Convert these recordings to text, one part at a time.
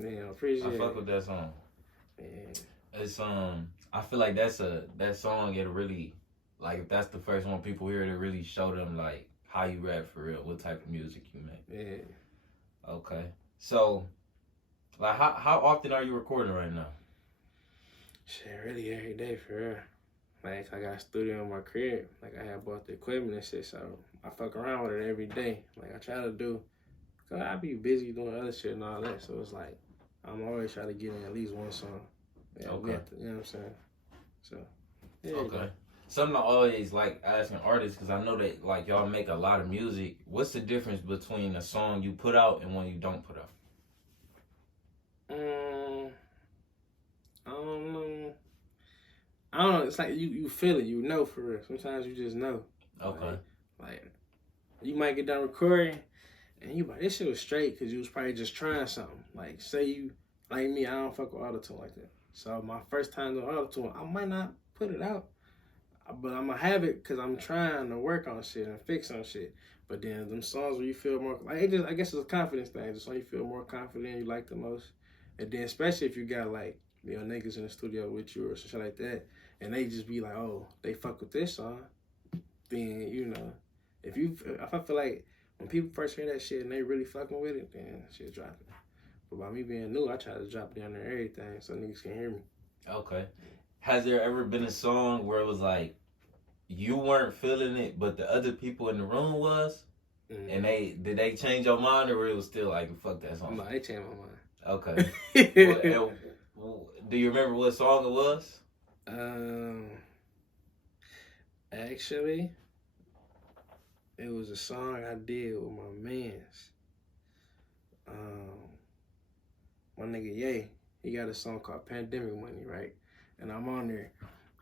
Yeah, appreciate I fuck with that song. Yeah. It's I feel like that song it'll really like if that's the first one people hear, it'll really show them like how you rap for real, what type of music you make. Yeah. Okay. So like how often are you recording right now? Shit, really every day for real. Like I got a studio in my crib. Like I have bought the equipment and shit, so I fuck around with it every day. Like I try to do, cause I be busy doing other shit and all that. So it's like I'm always trying to get in at least one song. Yeah, Okay. you know what I'm saying? So yeah. Okay. Something I always like asking artists because I know that like y'all make a lot of music. What's the difference between a song you put out and one you don't put out? I don't know. I don't know. It's like you feel it. You know for real. Sometimes you just know. Okay. Like you might get done recording and you like, this shit was straight because you was probably just trying something. Like say you, like me, I don't fuck with autotune like that. So my first time doing autotune, I might not put it out. But I'm gonna have it because I'm trying to work on shit and fix on shit. But then them songs where you feel more like it just, I guess it's a confidence thing. Just so you feel more confident, you like the most. And then especially if you got like niggas in the studio with you or some shit like that, and they just be like, oh, they fuck with this song. Then if I feel like when people first hear that shit and they really fucking with it, then shit dropping. But by me being new, I try to drop down there everything so niggas can hear me. Okay. Has there ever been a song where it was like you weren't feeling it, but the other people in the room was, and did they change your mind, or it was still like fuck that song? No, they changed my mind. Okay. Do you remember what song it was? Actually, it was a song I did with my mans. My nigga Ye, he got a song called Pandemic Money, right? And I'm on there.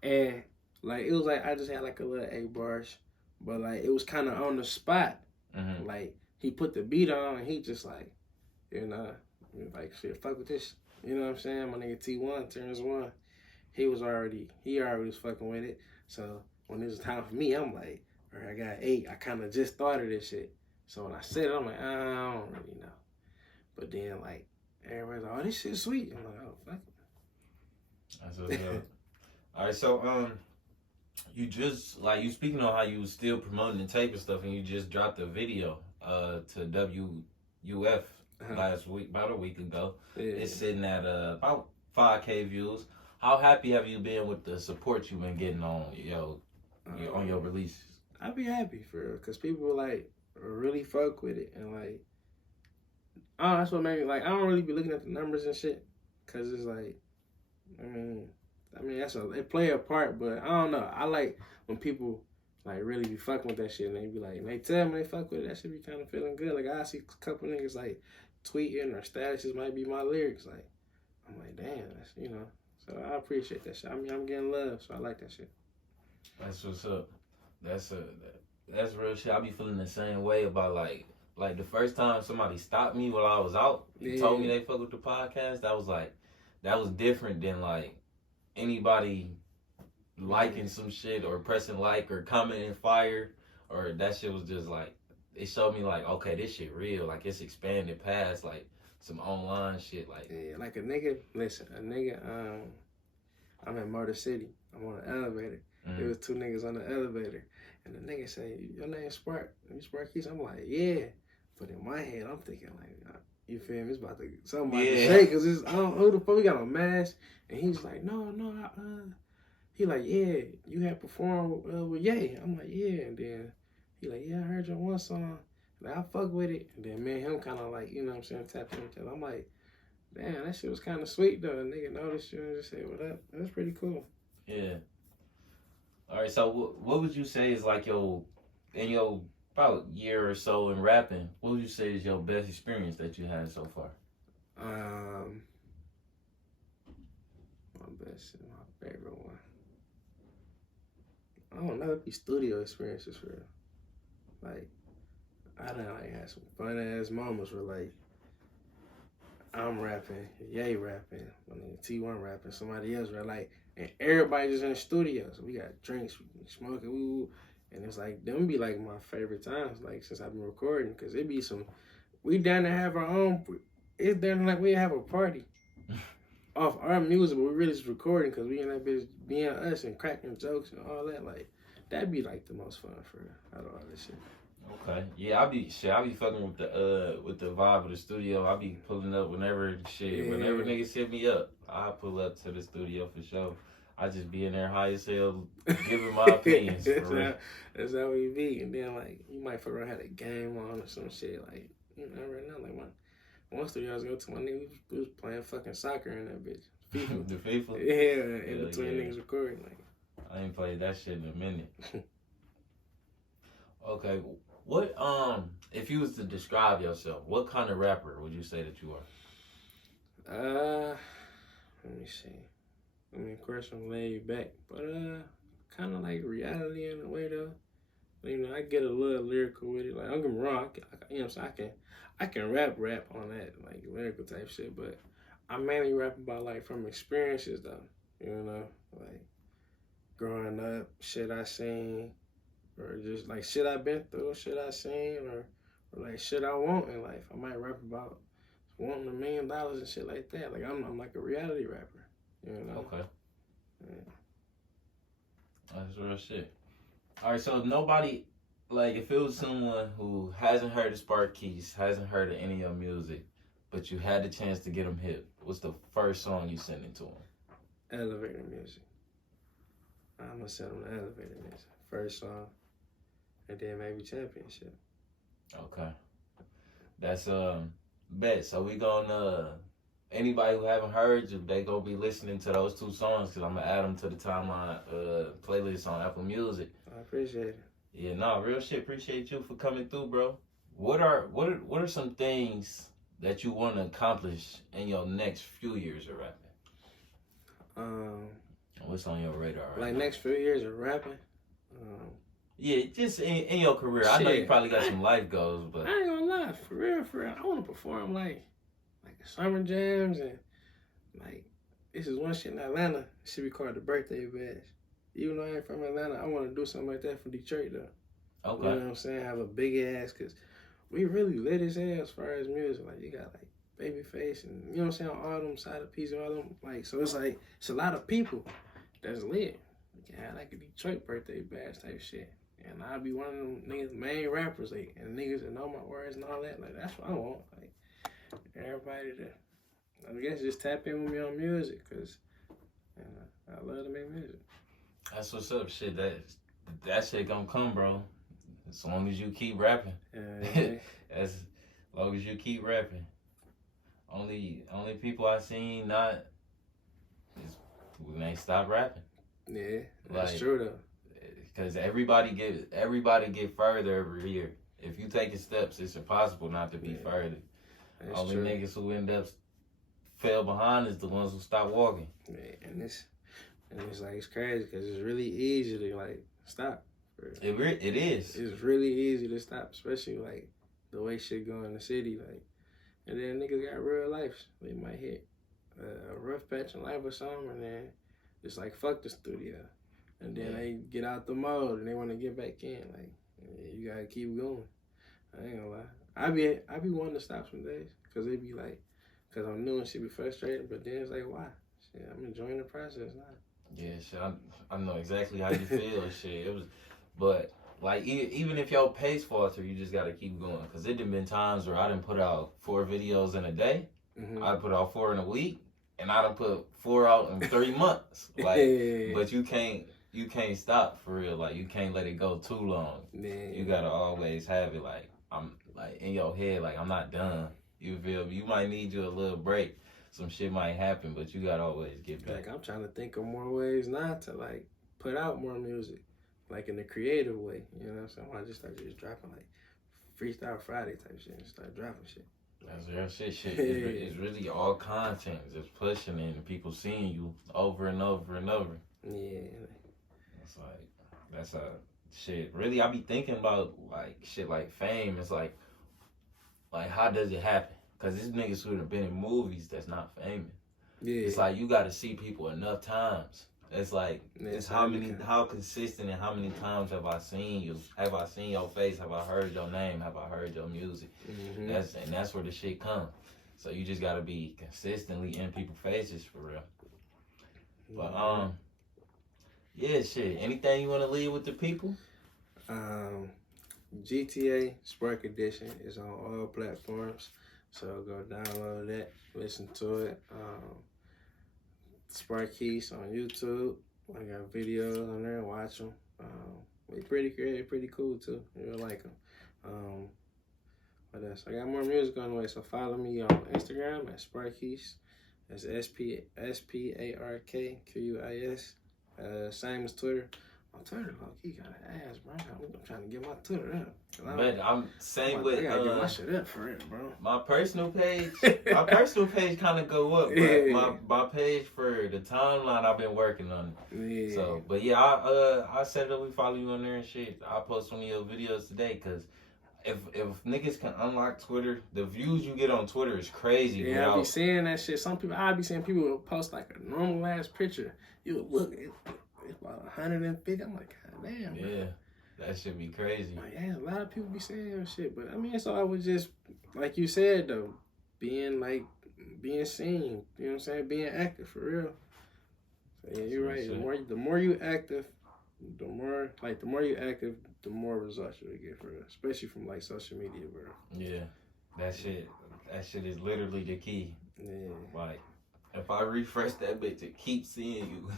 And like it was like I just had like a little 8 bars, but like it was kind of on the spot. Mm-hmm. Like he put the beat on and he just like, like shit, fuck with this. You know what I'm saying? My nigga T1, Terrence 1, he already was fucking with it. So when it was time for me, I'm like, all right, I got 8. I kind of just thought of this shit. So when I said it, I'm like, I don't really know. But then like everybody's like, oh, this shit's sweet. I'm like, oh, fuck it. That's what's up. All right, so you just like you speaking on how you was still promoting the tape and stuff, and you just dropped a video to WUF last week, about a week ago. Yeah. It's sitting at about 5K views. How happy have you been with the support you've been getting on on your releases? I'd be happy for real, cause people like really fuck with it, and like, oh, that's what made me like. I don't really be looking at the numbers and shit, cause it's like, I mean, it play a part, but I don't know. I like when people like really be fucking with that shit, and they be like, and they tell me they fuck with it. That shit be kind of feeling good. Like I see a couple niggas like tweeting or statuses might be my lyrics. Like I'm like, damn, that's So I appreciate that shit. I mean, I'm getting love, so I like that shit. That's what's up. That's real shit. I be feeling the same way about like the first time somebody stopped me while I was out and told me they fuck with the podcast. That was different than like anybody liking some shit or pressing like or commenting fire, or that shit was just like it showed me like, okay, this shit real. Like it's expanded past like some online shit. Like like a nigga. Listen, a nigga. I'm in Motor City. I'm on an elevator. There was 2 niggas on the elevator, and the nigga say, "Your name Spark? You SparkQuis?" I'm like, "Yeah," but in my head, I'm thinking like, you feel me? It's about to something about to say, cause I don't who the fuck we got a mask, and he's like, no, he like, yeah, you had performed with Ye. I'm like, yeah, and then he like, yeah, I heard your one song, like I fuck with it, and then me and him kind of like, you know what I'm saying, tapping each other. I'm like, damn, that shit was kind of sweet though. The nigga noticed you and just said, what up? That's pretty cool. Yeah. All right, so what would you say is like in your about year or so in rapping, what would you say is your best experience that you had so far? My favorite one. I don't know, it'd be studio experiences for real. Like, I done like had some fun ass moments where like I'm rapping, Ye rapping, T1 rapping, somebody else rapping, like, and everybody just in the studio. So we got drinks, we smoking, and it's like, them be like my favorite times, like since I've been recording, cause it be we down there have our own it's damn like we have a party off our music, but we really just recording because we in that bitch being us and cracking jokes and all that. Like that'd be like the most fun for out of all this shit. Okay. Yeah, I be fucking with the vibe of the studio. I be pulling up whenever whenever niggas hit me up, I pull up to the studio for sure. I just be in there high as hell, giving my opinions. That's how we be. And then like you might fuck around had a game on or some shit. Like you know right now, like one studio I was going to my nigga we was playing fucking soccer in that bitch. FIFA. The FIFA? Yeah, in between niggas recording. Like I ain't played that shit in a minute. Okay. What if you was to describe yourself, what kind of rapper would you say that you are? Let me see. I mean, of course I'm laid back, but kind of like reality in a way though. You know, I get a little lyrical with it. Like don't get me wrong, you know what I'm saying? I can rap on that like lyrical type shit, but I mainly rap about like from experiences though. You know, like growing up, shit I seen. Or just like shit I've been through, shit I seen, or like shit I want in life. I might rap about wanting $1 million and shit like that. Like I'm like a reality rapper, you know. Okay. Yeah. That's real shit. All right, so nobody, like if it was someone who hasn't heard of SparkQuis, hasn't heard of any of your music, but you had the chance to get them hip, what's the first song you send it to them? Elevator music. I'm gonna send them the elevator music. First song. And then maybe championship. Okay. That's bet. So we gonna anybody who haven't heard you, they gonna be listening to those two songs because I'm gonna add them to the timeline playlist on Apple Music. I appreciate it. Yeah, nah, real shit. Appreciate you for coming through, bro. What are some things that you want to accomplish in your next few years of rapping? What's on your radar? Like next few years of rapping. Yeah, just in your career. Shit, I know you probably got some life goals, but I ain't gonna lie, for real. I want to perform like summer jams and like this is one shit in Atlanta. It should be called the birthday bash. Even though I ain't from Atlanta, I want to do something like that for Detroit though. Okay. You know what I'm saying? Have a big ass, cause we really lit as hell as far as music. Like you got like Babyface and you know what I'm saying, all them side of pieces, all them like so it's like it's a lot of people that's lit. You can have like a Detroit birthday bash type shit. And I'll be one of them niggas, main rappers, like, and niggas that know my words and all that. Like, that's what I want. Like, everybody to, I guess, just tap in with me on music, because I love to make music. That's what's up, shit. That shit gonna come, bro. As long as you keep rapping. Yeah. As long as you keep rapping. Only people I seen not is when they stop rapping. Yeah, that's true, though. Because everybody get further every year. If you taking steps, it's impossible not to be further. That's Only true. Niggas who end up fell behind is the ones who stop walking. Yeah, and it's like it's crazy because it's really easy to like stop. It is. It's really easy to stop, especially like the way shit go in the city. Like, and then niggas got real lives. They might hit a rough patch in life or something, and then it's like fuck the studio. And then they get out the mode and they want to get back in. Like, you gotta keep going. I ain't gonna lie. I be wanting to stop some days because it be like, because I'm new and shit be frustrating. But then it's like, why? Shit, I'm enjoying the process now. Yeah, shit. I know exactly how you feel. Shit, it was, but like even if your pace falter, you just gotta keep going. Cause it done been times where I done put out 4 videos in a day. Mm-hmm. I put out 4 in a week, and I done put 4 out in 3 months. Like, but you can't stop for real. Like, you can't let it go too long. Man. You gotta always have it like, I'm like in your head, like I'm not done. You feel me? You might need you a little break. Some shit might happen, but you gotta always get back. Like, I'm trying to think of more ways not to like put out more music, like in a creative way. You know what I'm saying? I just start just dropping like Freestyle Friday type shit and start dropping shit. That's real shit. It's really all content. Just pushing and people seeing you over and over and over. Yeah. It's like, that's a shit. Really, I be thinking about like shit like fame. It's like how does it happen? Because these niggas who have been in movies that's not famous. Yeah. It's like you got to see people enough times. It's like, it's how consistent and how many times have I seen you? Have I seen your face? Have I heard your name? Have I heard your music? Mm-hmm. That's where the shit comes. So you just gotta be consistently in people's faces for real. But yeah, shit. Anything you wanna leave with the people? GTA Spark Edition is on all platforms, so go download that, listen to it. SparkQuis on YouTube. I got videos on there. Watch them. They pretty creative, pretty cool too. You'll like them. What else? I got more music on the way, so follow me on Instagram at SparkQuis. That's SparkQuis. Same as Twitter. On Twitter, he got an ass, bro. I'm trying to get my Twitter up. But I'm same with. I gotta get my shit up for it, bro. My personal page kind of go up, but my page for the timeline, I've been working on it. Yeah. So, but yeah, I set it up. We follow you on there and shit. I'll post one of your videos today, cause if niggas can unlock Twitter, the views you get on Twitter is crazy. Yeah, I be seeing that shit. I be seeing people will post like a normal ass picture. You look, it's about 150. I'm like, God damn. Yeah, bro. that should be crazy. Like, yeah, a lot of people be saying that shit, but I mean, it's always just like you said though, being seen. You know what I'm saying? Being active for real. So, yeah, you're right. The more you active, the more results you'll get for real. Especially from like social media, bro. Yeah, that shit is literally the key. Yeah. Like, if I refresh that bitch and keep seeing you,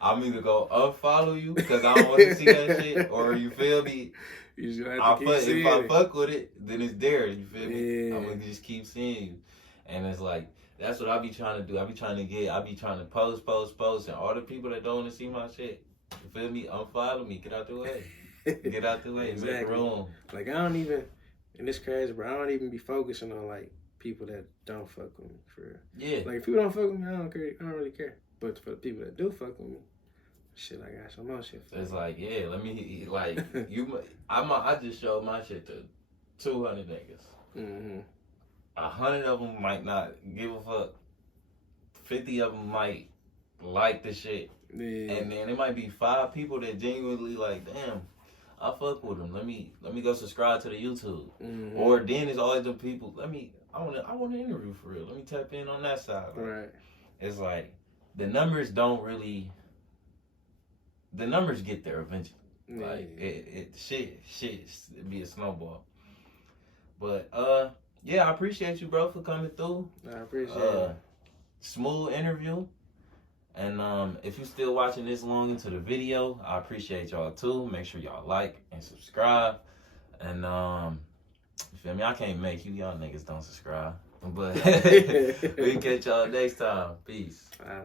I'm either gonna unfollow you because I don't want to see that shit, or you feel me? You just have to keep seeing if I fuck with it, then it's there. You feel me? Yeah. I'm gonna just keep seeing you, and it's like that's what I be trying to do. I be trying to post, and all the people that don't want to see my shit, you feel me? Unfollow me. Get out the way. Get out the way. Exactly. Make room. Like I don't even, and it's crazy, bro. I don't even be focusing on like people that don't fuck with me for real. Yeah. Like if people don't fuck with me, I don't care. I don't really care. But for the people that do fuck with me, shit, I got some more shit. It's like, yeah, let me like I just showed my shit to 200 niggas. 100 of them might not give a fuck. 50 of them might like the shit. Yeah. And then it might be 5 people that genuinely like, damn, I fuck with them. Let me go subscribe to the YouTube. Or then it's always the people. I want an interview for real. Let me tap in on that side. Right. It's like the numbers get there eventually. Yeah. Like it be a snowball. But yeah, I appreciate you, bro, for coming through. I appreciate it. Smooth interview. And if you still watching this long into the video, I appreciate y'all too. Make sure y'all like and subscribe. And you feel me? I can't make you. Y'all niggas don't subscribe. But we catch y'all next time. Peace. Wow.